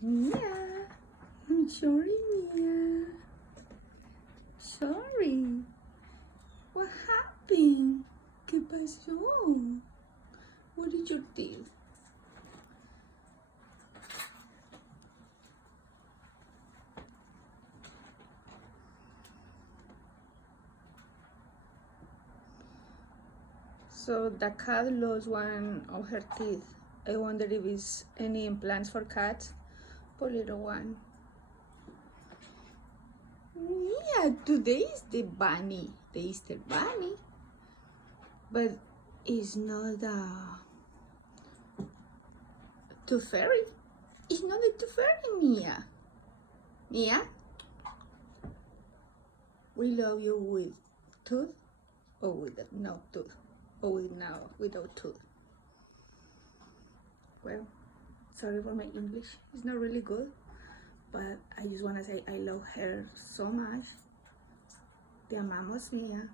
Mia, I'm sorry, Mia. Sorry. What happened? ¿Qué pasó? What did you do? So the cat lost one of her teeth. I wonder if it's any implants for cats. Poor little one. Yeah, today is the bunny, the Easter bunny. But it's not the tooth fairy. It's not the tooth fairy, Mia. Mia? We love you with tooth or with no tooth or with now without tooth. Well, sorry for my English. It's not really good, but I just want to say I love her so much. Te amamos, Mia.